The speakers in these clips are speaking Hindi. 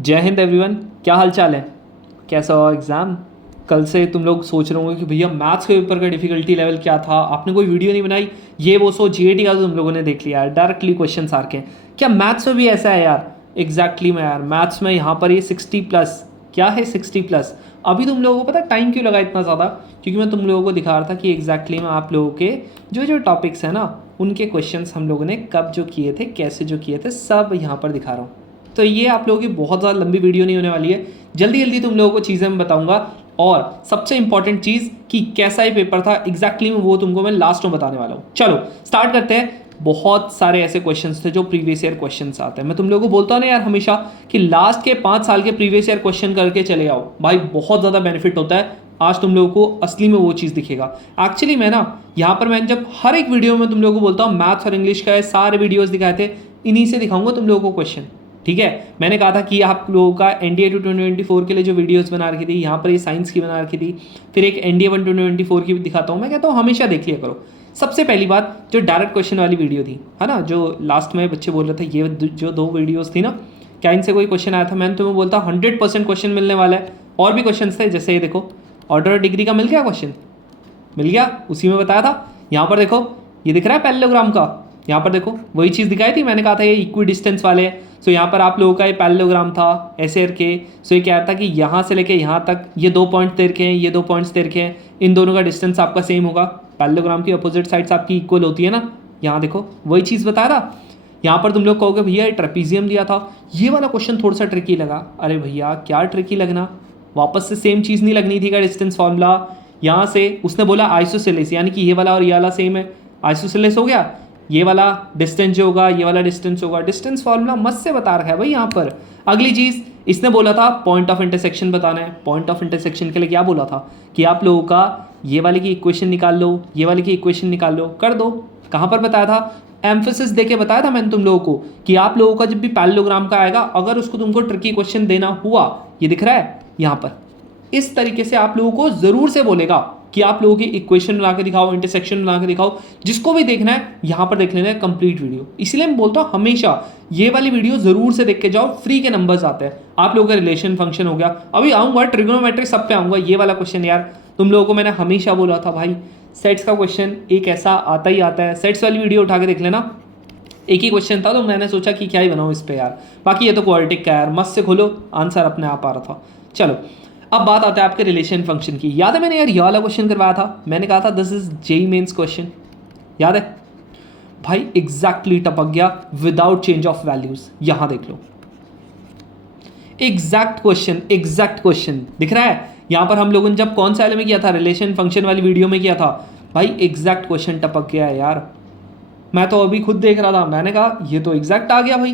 जय हिंद एवरीवन, क्या हाल चाल है? कैसा हुआ एग्ज़ाम? कल से तुम लोग सोच रहे होंगे कि भैया मैथ्स के पेपर का डिफिकल्टी लेवल क्या था, आपने कोई वीडियो नहीं बनाई, ये वो सो जीएटी का तो तुम लोगों ने देख लिया यार, डायरेक्टली क्वेश्चन आ के। क्या मैथ्स में भी ऐसा है यार? एग्जैक्टली में यार, मैथ्स में यहाँ पर ये 60+। क्या है 60+? अभी तुम लोगों को पता टाइम क्यों लगा इतना ज़्यादा? क्योंकि मैं तुम लोगों को दिखा रहा था कि एग्जैक्टली में आप लोगों के जो जो टॉपिक्स हैं ना, उनके क्वेश्चंस हम लोगों ने कब जो किए थे, कैसे जो किए थे, सब यहाँ पर दिखा रहा हूँ। तो ये आप लोगों की बहुत ज़्यादा लंबी वीडियो नहीं होने वाली है, जल्दी जल्दी तुम लोगों को चीज़ें मैं बताऊंगा। और सबसे इंपॉर्टेंट चीज़ कि कैसा ये पेपर था एग्जैक्टली में, वो तुमको मैं लास्ट में बताने वाला हूँ। चलो स्टार्ट करते हैं। बहुत सारे ऐसे क्वेश्चंस थे जो प्रीवियस ईयर क्वेश्चंस आते हैं। मैं तुम लोगों को बोलता हूँ ना यार हमेशा कि लास्ट के 5 साल के प्रीवियस ईयर क्वेश्चन करके चले आओ भाई, बहुत ज़्यादा बेनिफिट होता है। आज तुम लोगों को असली में वो चीज़ दिखेगा। एक्चुअली मैं ना यहाँ पर मैंने जब हर एक वीडियो में तुम लोगों को बोलता हूँ मैथ्स और इंग्लिश का सारे वीडियोज़ दिखाए थे, इन्हीं से दिखाऊंगा तुम लोगों को क्वेश्चन। ठीक है, मैंने कहा था कि आप लोगों का एनडीए 2024 के लिए जो वीडियोस बना रखी थी, यहाँ पर ये साइंस की बना रखी थी, फिर एक एनडीए 1 2024 की भी दिखाता हूँ। मैं कहता हूँ हमेशा देख लिया करो। सबसे पहली बात, जो डायरेक्ट क्वेश्चन वाली वीडियो थी, है ना, जो लास्ट में बच्चे बोल रहे थे, ये जो 2 वीडियोज़ थी ना, क्या इनसे कोई क्वेश्चन आया था? मैंने तुम्हें बोलता 100% क्वेश्चन मिलने वाला है। और भी क्वेश्चन थे, जैसे ये देखो, ऑर्डर डिग्री का मिल गया क्वेश्चन, मिल गया, उसी में बताया था। यहाँ पर देखो, ये दिख रहा है पैरेललोग्राम का, यहाँ पर देखो वही चीज़ दिखाई थी, मैंने कहा था ये इक्वी डिस्टेंस वाले हैं। सो यहाँ पर आप लोगों का ये पैरेललोग्राम था ऐसे करके। सो ये क्या था कि यहाँ से लेके यहाँ तक ये 2 पॉइंट तेर के हैं, ये 2 पॉइंट्स तेर के हैं, इन दोनों का डिस्टेंस आपका सेम होगा। पैरेललोग्राम की अपोजिट साइड्स आपकी इक्वल होती है ना, यहाँ देखो वही चीज़ बताया था। यहाँ पर तुम लोग कहोगे भैया ये ट्रेपीजियम दिया था, ये वाला क्वेश्चन थोड़ा सा ट्रिकी लगा। अरे भैया क्या ट्रिकी लगना, वापस से सेम चीज़ नहीं लगनी थी का डिस्टेंस फॉर्मूला। यहाँ से उसने बोला आइसोसेलेस, यानी कि ये वाला और ये वाला सेम है, आइसोसेलेस हो गया। ये वाला डिस्टेंस जो होगा, ये वाला डिस्टेंस होगा, डिस्टेंस फॉर्मूला मस्त से बता रखा है भाई यहाँ पर। अगली चीज़ इसने बोला था पॉइंट ऑफ इंटरसेक्शन बताना है। पॉइंट ऑफ इंटरसेक्शन के लिए क्या बोला था कि आप लोगों का ये वाले की इक्वेशन निकाल लो, ये वाले की इक्वेशन निकाल लो, कर दो। कहाँ पर बताया था? एम्फेसिस देके बताया था मैंने तुम लोगों को कि आप लोगों का जब भी पैरेललोग्राम का आएगा, अगर उसको तुमको ट्रिकी क्वेश्चन देना हुआ, ये दिख रहा है यहाँ पर, इस तरीके से आप लोगों को जरूर से बोलेगा कि आप लोगों की इक्वेशन बना के दिखाओ, इंटरसेक्शन बना के दिखाओ। जिसको भी देखना है यहाँ पर देख लेना है कंप्लीट वीडियो। इसलिए मैं बोलता हूँ हमेशा ये वाली वीडियो जरूर से देख के जाओ, फ्री के नंबर्स आते हैं। आप लोगों का रिलेशन फंक्शन हो गया, अभी आऊँगा ट्रिग्नोमेट्री सब पे आऊँगा। ये वाला क्वेश्चन यार तुम लोगों को मैंने हमेशा बोला था भाई, सेट्स का क्वेश्चन एक ऐसा आता ही आता है। सेट्स वाली वीडियो उठा के देख लेना, एक ही क्वेश्चन था, तो मैंने सोचा कि क्या ही बनाऊँ इस पर यार। बाकी ये तो क्वाड्रेटिक का यार, मस्त से खोलो, आंसर अपने आप आ रहा था। चलो अब बात आता है आपके रिलेशन फंक्शन की। याद है मैंने यार ये वाला क्वेश्चन करवाया था, मैंने कहा था this is JEE mains question, याद है भाई? एग्जैक्टली टपक गया विदाउट चेंज ऑफ वैल्यूज। यहां देख लो, एग्जैक्ट क्वेश्चन दिख रहा है यहां पर। हम लोगों ने जब कौन सा वाले में किया था, रिलेशन फंक्शन वाली वीडियो में किया था भाई, एग्जैक्ट क्वेश्चन टपक गया है यार। मैं तो अभी खुद देख रहा था, मैंने कहा ये तो एग्जैक्ट आ गया भाई,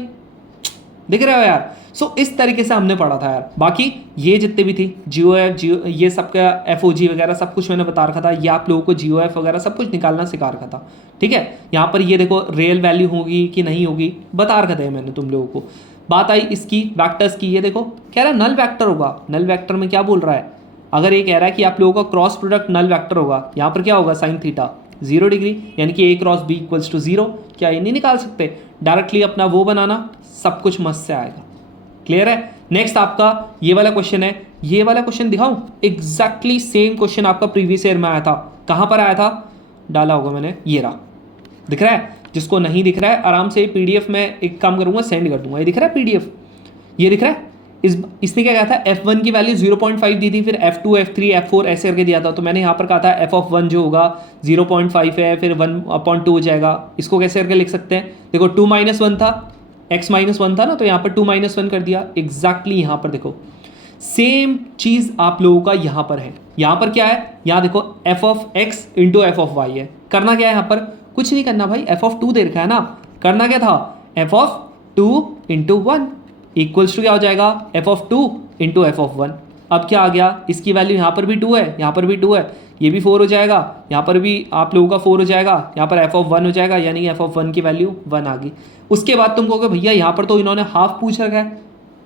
दिख रहे हो यार। सो इस तरीके से हमने पढ़ा था यार। बाकी ये जितने भी थी GOF ये सबका FOG वगैरह सब कुछ मैंने बता रखा था। ये आप लोगों को GOF वगैरह सब कुछ निकालना सिखा रखा था। ठीक है, यहाँ पर ये देखो रियल वैल्यू होगी कि नहीं होगी बता रखा था मैंने तुम लोगों को। बात आई इसकी वैक्टर्स की, ये देखो कह रहा है नल वैक्टर होगा। नल वैक्टर में क्या बोल रहा है? अगर ये कह रहा है कि आप लोगों का क्रॉस प्रोडक्ट नल वैक्टर होगा, यहाँ पर क्या होगा? साइन थीटा 0 डिग्री, यानी कि A cross B equals to 0। क्या ये नहीं निकाल सकते? डायरेक्टली अपना वो बनाना, सब कुछ मस्त से आएगा। क्लियर है? नेक्स्ट आपका ये वाला क्वेश्चन है। ये वाला क्वेश्चन दिखाऊं? एग्जैक्टली सेम क्वेश्चन आपका प्रीवियस ईयर में आया था। कहां पर आया था? डाला होगा मैंने, ये रहा, दिख रहा है? जिसको नहीं दिख रहा है आराम से PDF में एक काम करूंगा, सेंड कर दूंगा। ये दिख रहा है PDF, ये दिख रहा है? इसने क्या कहा था? F1 की वैल्यू 0.5 दी थी, फिर F2 F3 F4 ऐसे करके दिया था। तो मैंने यहाँ पर कहा था f(1) जो होगा 0.5 है, फिर 1/2 हो जाएगा। इसको कैसे करके लिख सकते हैं? देखो 2 - 1 था, x - 1 था ना, तो यहाँ पर 2 - 1 कर दिया। एग्जैक्टली यहाँ पर देखो सेम चीज आप लोगों का यहाँ पर है। यहाँ पर क्या है? यहाँ देखो f(x) इंटू f(y) है। करना क्या है यहाँ पर? कुछ नहीं करना भाई, f(2) दे रखा है ना। करना क्या था? f(2) इंटू 1 इक्वल्स टू क्या हो जाएगा? f(2) into f(1). अब क्या आ गया? इसकी वैल्यू यहाँ पर भी 2 है, यहाँ पर भी 2 है, ये भी 4 हो जाएगा, यहाँ पर भी आप लोगों का 4 हो जाएगा, यहाँ पर f(1) हो जाएगा, यानी कि f(1) की वैल्यू 1 आ गई। उसके बाद तुम कहोगे भैया यहाँ पर तो इन्होंने हाफ पूछ रखा है।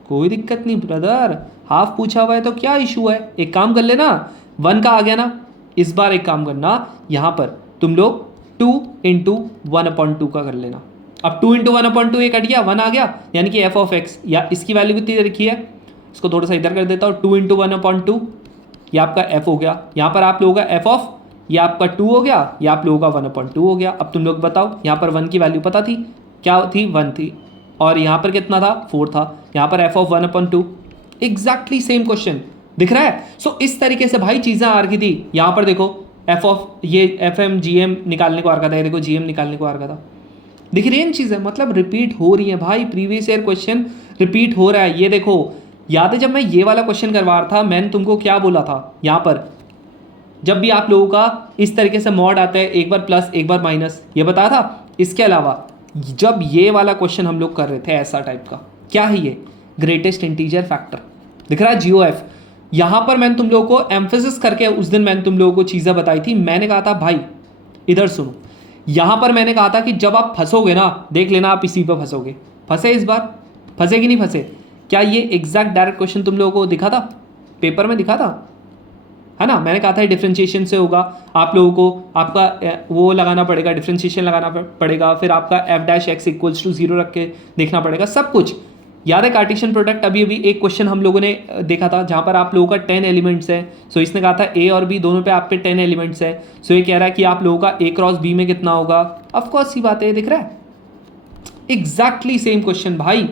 कोई दिक्कत नहीं ब्रदर, हाफ पूछा हुआ है तो क्या इशू है? एक काम कर लेना, 1 का आ गया ना, इस बार एक काम करना, यहाँ पर तुम लोग 2 इंटू 1/2 का कर लेना। अब 2 इंटू 1/2 ये कट गया, 1 आ गया, यानी कि एफ ऑफ एक्स, या इसकी वैल्यू कितनी दे रखी है, इसको थोड़ा सा इधर कर देता हूँ, 2 इंटू 1/2 ये आपका एफ हो गया। यहाँ पर आप लोगों का एफ ऑफ ये आपका 2 हो गया, ये आप लोगों का 1/2 हो गया। अब तुम लोग बताओ, यहाँ पर 1 की वैल्यू पता थी, क्या थी, 1 थी, और यहाँ पर कितना था, 4 था। यहाँ पर F of 1/2, exactly same question दिख रहा है। सो इस तरीके से भाई चीज़ें आ रही थी। यहाँ पर देखो एफ ऑफ ये एफ एम जी एम निकालने को आ रखा था, ये देखो जी एम निकालने को आ रखा था, दिख रही है इन चीज़ें, मतलब रिपीट हो रही है भाई, प्रीवियस ईयर क्वेश्चन रिपीट हो रहा है। ये देखो, याद है जब मैं ये वाला क्वेश्चन करवा रहा था, मैंने तुमको क्या बोला था, यहाँ पर जब भी आप लोगों का इस तरीके से मॉड आता है, एक बार प्लस एक बार माइनस, ये बताया था। इसके अलावा जब ये वाला क्वेश्चन हम लोग कर रहे थे ऐसा टाइप का, क्या है ये, ग्रेटेस्ट इंटीजर फैक्टर, दिख रहा है GOF। यहाँ पर मैंने तुम लोगों को एम्फेसिस करके उस दिन मैंने तुम लोगों को चीज़ें बताई थी। मैंने कहा था भाई इधर सुनो, यहाँ पर मैंने कहा था कि जब आप फंसोगे ना, देख लेना आप इसी पर फंसोगे। फंसे इस बार, फंसे कि नहीं फंसे, क्या ये एग्जैक्ट डायरेक्ट क्वेश्चन तुम लोगों को दिखा था, पेपर में दिखा था, है ना। मैंने कहा था डिफरेंशिएशन से होगा, आप लोगों को आपका वो लगाना पड़ेगा, डिफरेंशिएशन लगाना पड़ेगा, फिर आपका f' x = 0 रख के देखना पड़ेगा, सब कुछ याद है। कार्टेशियन प्रोडक्ट अभी अभी एक क्वेश्चन हम लोगों ने देखा था, जहाँ पर आप लोगों का 10 एलिमेंट्स है। सो इसने कहा था A और B दोनों पे आप पे 10 एलिमेंट्स है। सो ये कह रहा है कि आप लोगों का A क्रॉस B में कितना होगा, ऑफकोर्स सी बात है, दिख रहा है, एग्जैक्टली सेम क्वेश्चन भाई,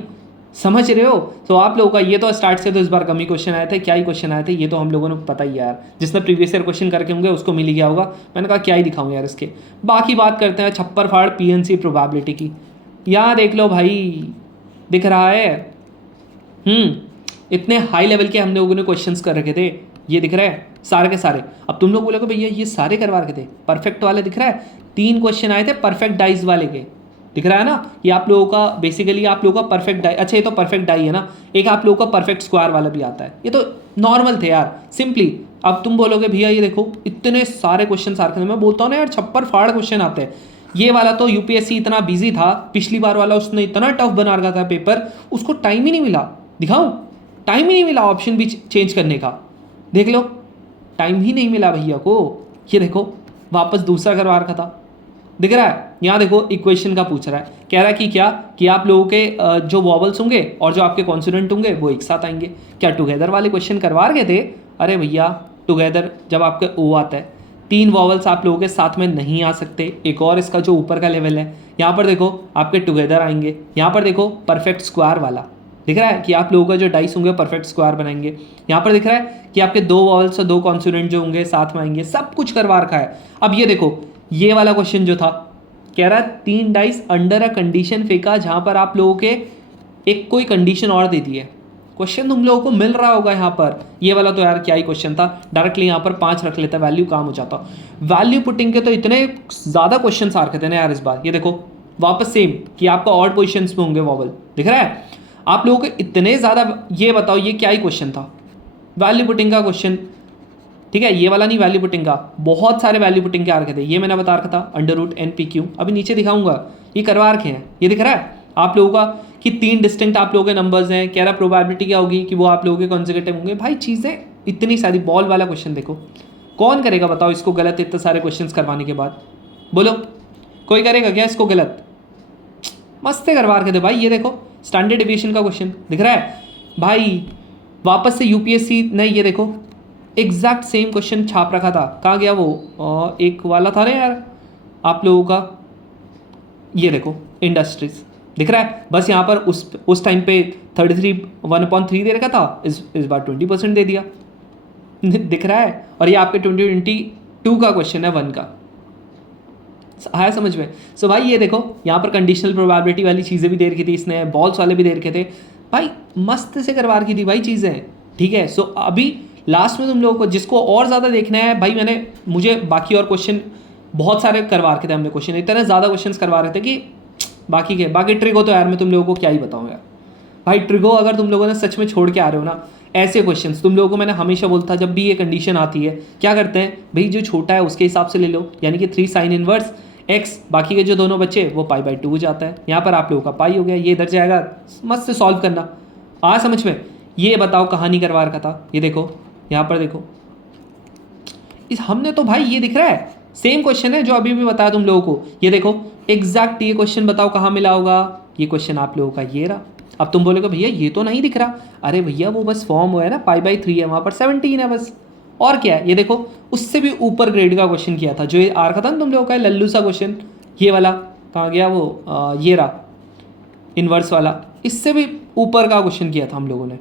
समझ रहे हो। तो आप लोगों का ये तो स्टार्ट से तो इस बार कम ही क्वेश्चन आए थे, क्या ही क्वेश्चन आए थे, ये तो हम लोगों ने पता ही है यार, जिसने प्रीवियस ईयर क्वेश्चन करके होंगे उसको मिल गया होगा। मैंने कहा क्या ही दिखाऊं यार इसके। बाकी बात करते हैं छप्पर फाड़ PNC प्रोबेबिलिटी की। यहाँ देख लो भाई, दिख रहा है, इतने हाई लेवल के हम लोगों ने क्वेश्चंस कर रखे थे, ये दिख रहा है सारे के सारे। अब तुम लोग बोलोगे भैया ये सारे करवा रखे थे, परफेक्ट वाले दिख रहा है, 3 क्वेश्चन आए थे परफेक्ट डाइज वाले के, दिख रहा है ना। ये आप लोगों का बेसिकली आप लोगों का परफेक्ट डाई, अच्छा ये तो परफेक्ट डाई है ना। एक आप लोगों का परफेक्ट स्क्वायर वाला भी आता है, ये तो नॉर्मल थे यार, सिंपली। अब तुम बोलोगे भैया ये देखो इतने सारे क्वेश्चन आ रखे थे, मैं बोलता हूँ ना यार छप्पर फाड़ क्वेश्चन आते हैं। ये वाला तो UPSC इतना बिजी था, पिछली बार वाला उसने इतना टफ बना रखा था पेपर, उसको टाइम ही नहीं मिला, दिखाऊं, टाइम ही नहीं मिला ऑप्शन भी चेंज करने का, देख लो, टाइम ही नहीं मिला भैया को। ये देखो वापस दूसरा करवा रखा था, दिख रहा है। यहाँ देखो इक्वेशन का पूछ रहा है, कह रहा है कि क्या, कि आप लोगों के जो वॉवल्स होंगे और जो आपके कॉन्सोनेंट होंगे वो एक साथ आएंगे। क्या टुगेदर वाले क्वेश्चन करवा रहे थे, अरे भैया टुगेदर जब आपके O आता है, 3 वॉवल्स आप लोगों के साथ में नहीं आ सकते। एक और इसका जो ऊपर का लेवल है, यहाँ पर देखो आपके टुगेदर आएंगे, यहाँ पर देखो परफेक्ट स्क्वायर वाला दिख रहा है कि आप लोगों का जो डाइस होंगे परफेक्ट स्क्वायर बनाएंगे। यहाँ पर दिख रहा है कि आपके 2 वॉवल्स और 2 कॉन्सोनेंट जो होंगे साथ में आएंगे, सब कुछ करवा रखा है। अब ये देखो ये वाला क्वेश्चन जो था, कह रहा है 3 डाइस अंडर अ कंडीशन फेंका, जहाँ पर आप लोगों के एक कोई कंडीशन और दे दी है। क्वेश्चन तुम लोगों को मिल रहा होगा यहाँ पर, ये वाला तो यार क्या ही क्वेश्चन था, डायरेक्टली यहाँ पर 5 रख लेता, वैल्यू काम हो जाता। वैल्यू पुटिंग के तो इतने ज़्यादा क्वेश्चन आ रखे थे ना यार इस बार। ये देखो वापस सेम कि आपका ऑड पोजिशन में होंगे वॉवल, दिख रहा है आप लोगों को इतने ज़्यादा। ये बताओ ये क्या ही क्वेश्चन था, वैल्यू पुटिंग का क्वेश्चन, ठीक है, ये वाला नहीं, वैल्यू पुटिंग का, बहुत सारे वैल्यू पुटिंग के आ रखे थे। ये मैंने बता रखा था √NPQ, अभी नीचे दिखाऊंगा, ये करवा रखे हैं, ये दिख रहा है आप लोगों का कि 3 डिस्टिंक्ट आप लोगों के नंबर्स हैं। कह रहा प्रोबेबिलिटी क्या होगी कि वो आप लोगों के कॉन्सेक्यूटिव होंगे। भाई चीज़ें इतनी सारी, बॉल वाला क्वेश्चन देखो, कौन करेगा बताओ इसको गलत, इतने सारे क्वेश्चन करवाने के बाद, बोलो कोई करेगा क्या इसको गलत। मस्त करवा रखे थे भाई। ये देखो स्टैंडर्ड डेविएशन का क्वेश्चन दिख रहा है भाई, वापस से UPSC ने ये देखो एग्जैक्ट सेम क्वेश्चन छाप रखा था। कहाँ गया वो, एक वाला था ना यार आप लोगों का, ये देखो इंडस्ट्रीज दिख रहा है। बस यहाँ पर उस टाइम पे 33 1/3 दे रखा था, इस बार 20% दे दिया दिख रहा है। और ये आपके 2022 का क्वेश्चन है 1 का, आया समझ में। सो भाई ये देखो यहाँ पर कंडीशनल प्रोबेबिलिटी वाली चीज़ें भी दे रखी थी इसने, बॉल्स वाले भी दे रखे थे भाई, मस्त से करवा रखी थी भाई चीज़ें, ठीक है। सो अभी लास्ट में तुम लोगों को जिसको और ज़्यादा देखना है भाई, मुझे बाकी और क्वेश्चन बहुत सारे करवा रखे थे हमने, क्वेश्चन इतने ज़्यादा क्वेश्चन करवा रहे थे कि बाकी ट्रिगो तो यार मैं तुम लोगों को क्या ही बताऊँ यार भाई। ट्रिगो अगर तुम लोगों ने सच में छोड़ के आ रहे हो ना ऐसे क्वेश्चंस, तुम लोगों को मैंने हमेशा बोलता जब भी ये कंडीशन आती है क्या करते हैं भाई, जो छोटा है उसके हिसाब से ले लो, यानी कि 3 sin इनवर्स x, बाकी के जो दोनों बच्चे वो π/2 हो जाता है। यहाँ पर आप लोगों का पाई हो गया, ये इधर जाएगा, मस्त से सॉल्व करना, आ समझ में। ये बताओ कहानी करवा रखा था, ये देखो यहाँ पर देखो हमने तो भाई ये दिख रहा है सेम क्वेश्चन है जो अभी भी बताया तुम लोगों को। ये देखो एग्जैक्ट ये क्वेश्चन बताओ कहाँ मिला होगा, ये क्वेश्चन आप लोगों का ये रहा। अब तुम बोलोगे भैया ये तो नहीं दिख रहा, अरे भैया वो बस फॉर्म हुआ है ना, π/3 है, वहाँ पर 17 है बस, और क्या है। ये देखो उससे भी ऊपर ग्रेड का क्वेश्चन किया था, जो ये आ रखा था ना तुम लोगों का लल्लू सा क्वेश्चन, ये वाला कहाँ गया वो, ये रहा इन्वर्स वाला, इससे भी ऊपर का क्वेश्चन किया था हम लोगों ने,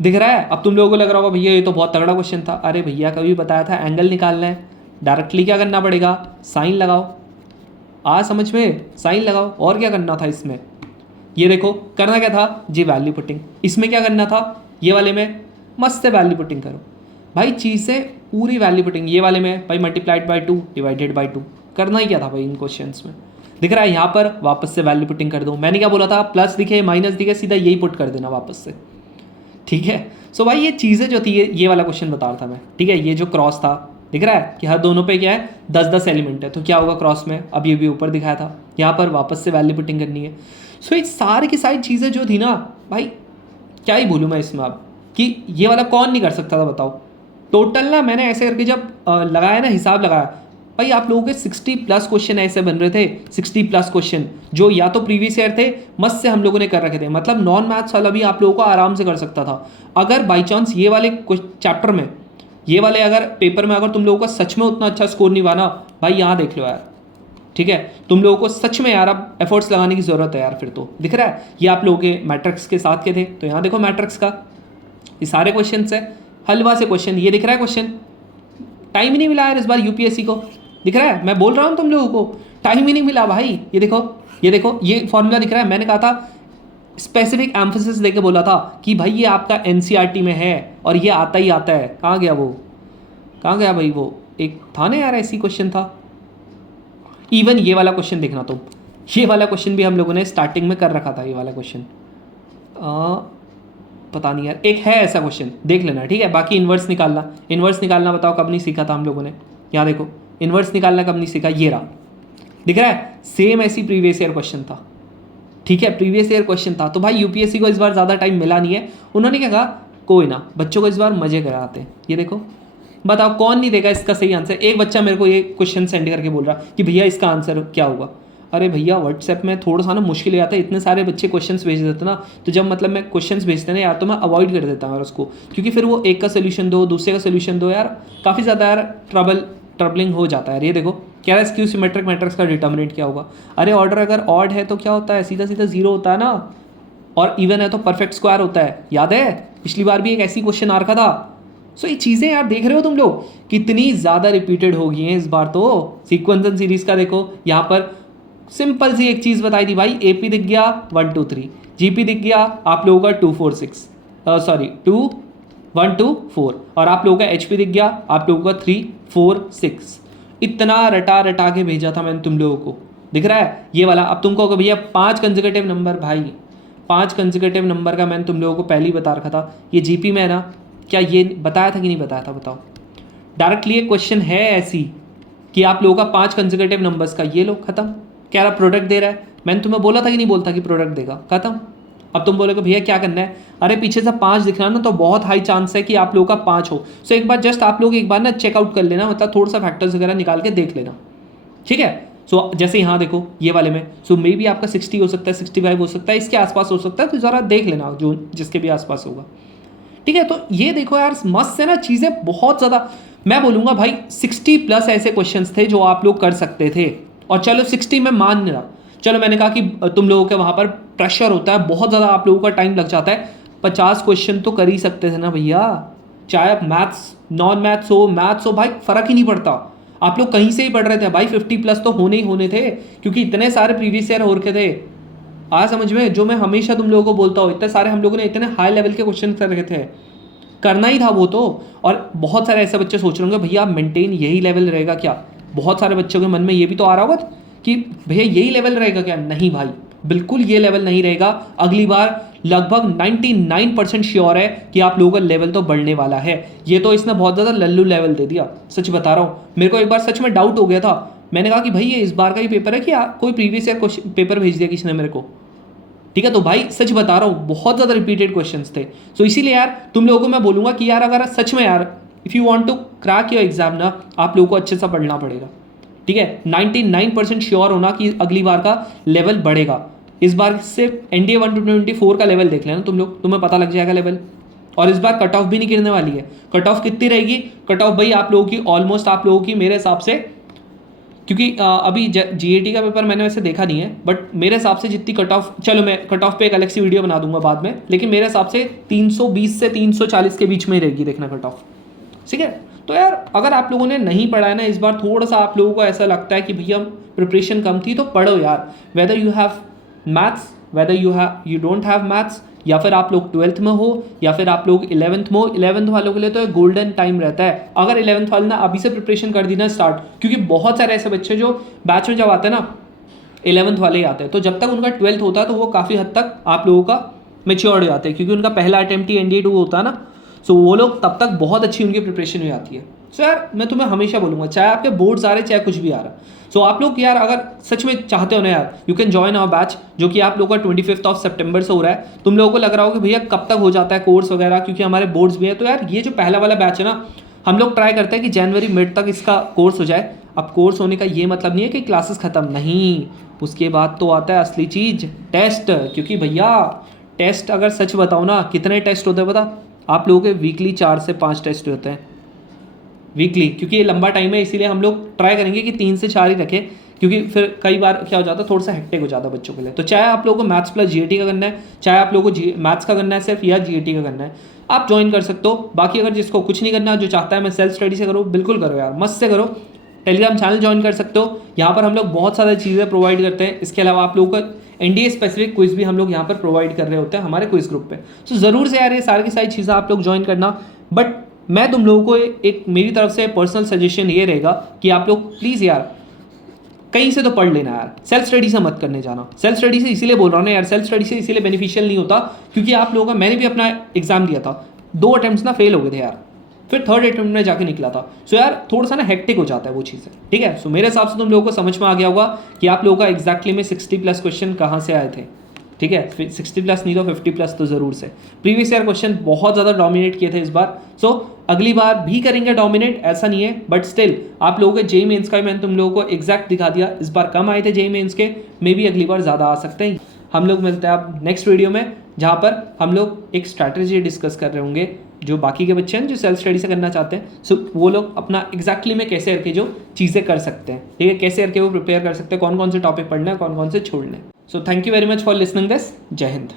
दिख रहा है। अब तुम लोगों को लग रहा होगा भैया ये तो बहुत तगड़ा क्वेश्चन था, अरे भैया कभी बताया था एंगल निकालना है, डायरेक्टली क्या करना पड़ेगा, साइन लगाओ, समझ में, साइन लगाओ, और क्या करना था इसमें, ये देखो करना क्या था जी, वैल्यू पुटिंग। इसमें क्या करना था, ये वाले में मस्त से वैल्यू पुटिंग करो भाई, चीज़ें पूरी वैल्यू पुटिंग, ये वाले में भाई मल्टीप्लाइड बाई 2 डिवाइडेड बाई 2, करना ही क्या था भाई इन क्वेश्चंस में, दिख रहा है। यहाँ पर वापस से वैल्यू पुटिंग कर दो, मैंने क्या बोला था, प्लस दिखे माइनस दिखे सीधा यही पुट कर देना वापस से, ठीक है। सो भाई ये चीज़ें जो थी, ये वाला क्वेश्चन बता रहा था मैं, ठीक है। ये जो क्रॉस था, दिख रहा है कि हर दोनों पे क्या है 10-10 एलिमेंट है, तो क्या होगा क्रॉस में, अब ये भी ऊपर दिखाया था, यहाँ पर वापस से वैल्यू पुटिंग करनी है। सो ये सारी की सारी चीज़ें जो थी ना भाई, क्या ही बोलूँ मैं इसमें अब, कि ये वाला कौन नहीं कर सकता था बताओ। टोटल ना मैंने ऐसे करके जब लगाया ना, हिसाब लगाया भाई, आप लोगों के 60+ क्वेश्चन ऐसे बन रहे थे, 60+ क्वेश्चन जो या तो प्रीवियस ईयर थे, मस्त से हम लोगों ने कर रखे थे, मतलब नॉन मैथ्स वाला भी आप लोगों को आराम से कर सकता था। अगर बाई चांस ये वाले चैप्टर में, ये वाले अगर पेपर में अगर तुम लोगों का सच में उतना अच्छा स्कोर नहीं बना भाई, यहाँ देख लो यार, ठीक है। तुम लोगों को सच में यार अब एफर्ट्स लगाने की ज़रूरत है यार, फिर तो दिख रहा है। ये आप लोगों के मैट्रिक्स के साथ के थे, तो यहाँ देखो मैट्रिक्स का ये सारे क्वेश्चन है, हलवा से क्वेश्चन, ये दिख रहा है क्वेश्चन, टाइम ही नहीं मिला यार इस बार यूपीएससी को, दिख रहा है, मैं बोल रहा हूँ तुम लोगों को टाइम ही नहीं मिला भाई। ये देखो ये देखो ये फॉर्मूला दिख रहा है, मैंने कहा था स्पेसिफिक एम्फोसिस देके बोला था कि भाई ये आपका एनसीईआरटी में है और ये आता ही आता है। कहाँ गया वो, कहाँ गया भाई वो, एक था ना यार ऐसी क्वेश्चन था। इवन ये वाला क्वेश्चन देखना तुम, ये वाला क्वेश्चन भी हम लोगों ने स्टार्टिंग में कर रखा था, ये वाला क्वेश्चन पता नहीं यार, एक है ऐसा क्वेश्चन देख लेना, ठीक है। बाकी इन्वर्स निकालना, इन्वर्स निकालना बताओ कब नहीं सीखा था हम लोगों ने, यहाँ देखो इन्वर्स निकालना कब नहीं सीखा, ये रहा, दिख रहा है। सेम ऐसी प्रीवियस ईयर क्वेश्चन था, ठीक है, प्रीवियस ईयर क्वेश्चन था। तो भाई यूपीएससी को इस बार ज़्यादा टाइम मिला नहीं है, उन्होंने क्या कहा, कोई ना बच्चों को इस बार मजे कराते हैं। ये देखो बताओ कौन नहीं देगा इसका सही आंसर। एक बच्चा मेरे को ये क्वेश्चन सेंड करके बोल रहा कि भैया इसका आंसर क्या होगा। अरे भैया व्हाट्सएप में थोड़ा सा ना मुश्किल हो जाता है, इतने सारे बच्चे क्वेश्चंस भेज देते ना, तो जब मतलब मैं क्वेश्चंस भेजते ना यार, तो मैं अवॉइड कर देता हूँ यार उसको, क्योंकि फिर वो एक का सोल्यूशन दो, दूसरे का सोल्यूशन दो, यार काफ़ी ज़्यादा यार ट्रबलिंग हो जाता है। ये देखो क्या है, स्क्यू सिमेट्रिक मैट्रिक्स का डिटर्मिनेंट क्या होगा। अरे ऑर्डर अगर ऑड है तो क्या होता है, सीधा सीधा 0 होता है ना, और इवन है तो परफेक्ट स्क्वायर होता है, याद है पिछली बार भी एक ऐसी क्वेश्चन आ रखा था। सो ये चीज़ें यार देख रहे हो तुम लोग कितनी ज़्यादा रिपीटेड हो गई हैं इस बार। तो सीक्वेंस एंड सीरीज का देखो, यहाँ पर सिंपल सी एक चीज़ बताई थी भाई, एपी दिख गया 1 2 3, जीपी दिख गया आप लोगों का 2 4 6, सॉरी 2 1 2 4, और आप लोगों का एचपी दिख गया आप लोगों का 3 4 6। इतना रटा रटा के भेजा था मैंने तुम लोगों को, दिख रहा है ये वाला। अब तुमको कहो भैया 5 कंसेक्यूटिव नंबर, भाई 5 कंसेक्यूटिव नंबर का मैंने तुम लोगों को पहले ही बता रखा था। ये जीपी में है ना, क्या ये बताया था कि नहीं बताया था बताओ। डायरेक्टली एक क्वेश्चन है ऐसी कि आप लोगों का 5 कंसेक्यूटिव नंबर्स का, ये लो खत्म। कह रहा प्रोडक्ट दे रहा है, मैंने तुम्हें बोला था कि नहीं बोलता कि प्रोडक्ट देगा, खत्म। अब तुम बोलोगे भैया क्या करना है, अरे पीछे से 5 दिख रहा है ना, तो बहुत हाई चांस है कि आप लोगों का 5 हो। सो एक बार जस्ट आप लोग एक बार ना चेकआउट कर लेना, मतलब थोड़ा सा फैक्टर्स वगैरह निकाल के देख लेना, ठीक है। सो जैसे यहाँ देखो ये वाले में, सो मे बी आपका 60 हो सकता है, 65 हो सकता है, इसके आसपास हो सकता है, तो ज़रा देख लेना जो जिसके भी आसपास होगा, ठीक है। तो ये देखो यार मस्त है ना, चीज़ें बहुत ज़्यादा, मैं बोलूँगा भाई 60+ ऐसे क्वेश्चंस थे जो आप लोग कर सकते थे। और चलो 60 में मान रहा, चलो मैंने कहा कि तुम लोगों के वहाँ पर प्रेशर होता है बहुत ज़्यादा, आप लोगों का टाइम लग जाता है, 50 क्वेश्चन तो कर ही सकते थे ना भैया। चाहे आप मैथ्स नॉन मैथ्स हो भाई फ़र्क ही नहीं पड़ता, आप लोग कहीं से ही पढ़ रहे थे भाई, 50+ तो होने ही होने थे, क्योंकि इतने सारे प्रीवियस ईयर हो रखे थे। आज समझ में, जो मैं हमेशा तुम लोगों को बोलता हूँ, इतने सारे हम लोगों ने इतने हाई लेवल के क्वेश्चन कर रखे थे, करना ही था वो तो। और बहुत सारे ऐसे बच्चे सोच रहे होंगे भैया मेंटेन यही लेवल रहेगा क्या, बहुत सारे बच्चों के मन में ये भी तो आ रहा होगा कि भैया यही लेवल रहेगा क्या। नहीं भाई, बिल्कुल ये लेवल नहीं रहेगा। अगली बार लगभग 99% श्योर है कि आप लोगों का लेवल तो बढ़ने वाला है। ये तो इसने बहुत ज़्यादा लल्लू लेवल दे दिया, सच बता रहा हूँ। मेरे को एक बार सच में डाउट हो गया था, मैंने कहा कि भाई ये इस बार का ही पेपर है कि कोई प्रीवियस ईयर पेपर भेज दिया किसी ने मेरे को, ठीक है। तो भाई सच बता रहा हूँ बहुत ज़्यादा रिपीटेड क्वेश्चंस थे। सो इसीलिए यार तुम लोगों को मैं बोलूँगा कि यार अगर सच में यार if you want to crack your exam ना, आप लोगों को अच्छे से पढ़ना पड़ेगा, ठीक है, 99% श्योर होना कि अगली बार का लेवल बढ़ेगा। इस बार सिर्फ NDA 1 to 24 का लेवल देख लेना तुम लोग, तुम्हें पता लग जाएगा लेवल। और इस बार कट ऑफ भी नहीं गिरने वाली है। कट ऑफ कितनी रहेगी? कट ऑफ भाई आप लोगों की ऑलमोस्ट, आप लोगों की मेरे हिसाब से, क्योंकि अभी GAT का पेपर मैंने वैसे देखा नहीं है, बट मेरे हिसाब से जितनी कट ऑफ, चलो मैं कट ऑफ पे एक अलग सी वीडियो बना दूंगा बाद में, लेकिन मेरे हिसाब से 320 से 340 के बीच में ही रहेगी देखना कट ऑफ। ठीक है, तो यार अगर आप लोगों ने नहीं पढ़ा है ना इस बार, थोड़ा सा आप लोगों को ऐसा लगता है कि भैया प्रिपरेशन कम थी, तो पढ़ो यार। Whether you have maths, whether you don't have maths, या फिर आप लोग 12th में हो या फिर आप लोग 11th में हो, 11th वालों के लिए तो एक गोल्डन टाइम रहता है। अगर 11th वाले ना अभी से प्रिपरेशन कर दी ना स्टार्ट, क्योंकि बहुत सारे ऐसे बच्चे जो बैच में जब आते हैं ना 11th वाले ही आते हैं, तो जब तक उनका 12th होता है तो वो काफ़ी हद तक आप लोगों का मेच्योर्ड हो जाते हैं, क्योंकि उनका पहला अटेम्प्ट ही NDA 2 होता है ना। सो वो लोग तब तक बहुत अच्छी उनकी प्रिपरेशन हो जाती है। सो यार मैं तुम्हें हमेशा बोलूँगा, चाहे आपके बोर्ड्स आ रहे चाहे कुछ भी आ रहा है, सो आप लोग यार अगर सच में चाहते हो ना यार, you can join our batch, जो कि आप लोग का 25 सितंबर से हो रहा है। तुम लोगों को लग रहा हो कि भैया कब तक हो जाता है कोर्स वगैरह, क्योंकि हमारे बोर्ड्स भी है, तो यार ये जो पहला वाला बैच है ना, हम लोग ट्राई करते हैं कि जनवरी मिड तक इसका कोर्स हो जाए। अब कोर्स होने का ये मतलब नहीं है कि क्लासेस खत्म, नहीं, उसके बाद तो आता है असली चीज़, टेस्ट। क्योंकि भैया टेस्ट, अगर सच बताओ ना, कितने टेस्ट होते हैं पता आप लोगों के? वीकली 4 से 5 टेस्ट होते हैं वीकली, क्योंकि ये लंबा टाइम है, इसीलिए हम लोग ट्राई करेंगे कि 3 से 4 ही रखें, क्योंकि फिर कई बार क्या हो जाता है, थोड़ा सा हेक्टिक हो जाता है बच्चों के लिए। तो चाहे आप लोगों को मैथ्स प्लस GAT का करना है, चाहे आप लोगों को मैथ्स का करना है सिर्फ, या GAT का करना है, आप ज्वाइन कर सकते हो। बाकी अगर जिसको कुछ नहीं करना, जो चाहता है मैं सेल्फ स्टडी से करूँ, बिल्कुल करो यार, मस्त से करो। टेलीग्राम चैनल ज्वाइन कर सकते हो, यहाँ पर हम लोग बहुत सारी चीज़ें प्रोवाइड करते हैं। इसके अलावा आप लोगों को NDA स्पेसिफिक क्विज भी हम लोग यहाँ पर प्रोवाइड कर रहे होते हैं हमारे क्विज ग्रुप पे। तो ज़रूर से यार ये सारी की सारी चीज़ें आप लोग ज्वाइन करना। बट मैं तुम लोगों को एक मेरी तरफ से पर्सनल सजेशन ये रहेगा कि आप लोग प्लीज़ यार कहीं से तो पढ़ लेना यार, सेल्फ स्टडी से मत करने जाना। सेल्फ स्टडी से इसीलिए बोल रहा हूँ ना यार, सेल्फ स्टडी से इसीलिए बेनिफिशियल नहीं होता क्योंकि आप लोगों का, मैंने भी अपना एग्जाम दिया था, 2 अटेम्प्ट्स ना फेल हो गए थे यार, फिर 3rd अटेम्प्ट में जाके निकला था। सो यार थोड़ा सा ना हेक्टिक हो जाता है वो चीज़ें, ठीक है। सो मेरे हिसाब से तुम लोगों को समझ में आ गया होगा कि आप लोगों का एग्जैक्टली में 60+ क्वेश्चन कहाँ से आए थे, ठीक है। 60+ नहीं तो 50+ तो ज़रूर से। प्रीवियस ईयर क्वेश्चन बहुत ज़्यादा डोमिनेट किए थे इस बार, सो अगली बार भी करेंगे डोमिनेट, ऐसा नहीं है, बट स्टिल आप लोगों के JEE मेंस का मैंने तुम लोगों को एग्जैक्ट दिखा दिया। इस बार कम आए थे JEE मेंस के, मे भी अगली बार ज़्यादा आ सकते हैं। हम लोग मिलते हैं अब नेक्स्ट वीडियो में, जहाँ पर हम लोग एक स्ट्रैटेजी डिस्कस कर रहे होंगे, जो बाकी के बच्चे हैं जो सेल्फ स्टडी से करना चाहते हैं, सो वो लोग अपना एग्जैक्टली में कैसे करके जो चीज़ें कर सकते हैं, ठीक है, कैसे करके वो प्रिपेयर कर सकते हैं, कौन कौन से टॉपिक पढ़ना है, कौन कौन से छोड़ना है। So thank you very much for listening this. जय हिंद।